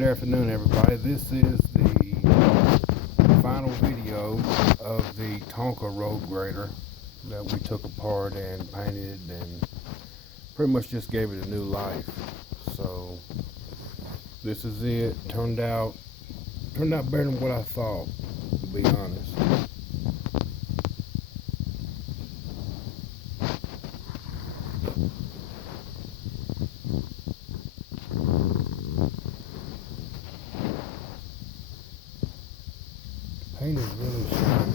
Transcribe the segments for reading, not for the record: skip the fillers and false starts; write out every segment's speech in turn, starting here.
Good afternoon, everybody. This is the final video of the TONKA-ROAD-GRADER that we took apart and painted and pretty much just gave it a new life. So this is it. Turned out better than what I thought, to be honest. Paint is really shiny,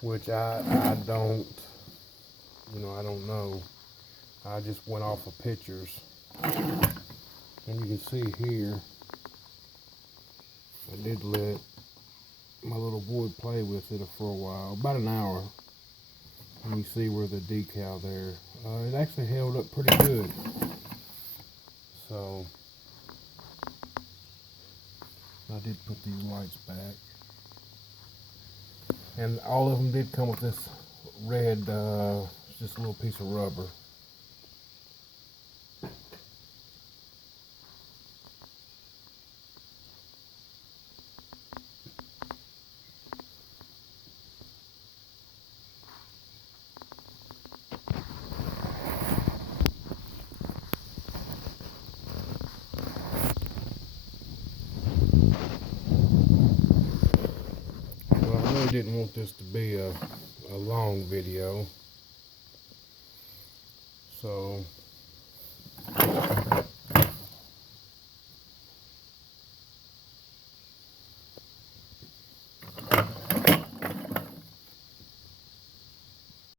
which I don't, I don't know. I just went off of pictures, and you can see here, I did let my little boy play with it for a while, about an hour, and you see where the decal there, it actually held up pretty good. So I did put these lights back, and all of them did come with this red, just a little piece of rubber. Well, I really didn't want this to be a long video, so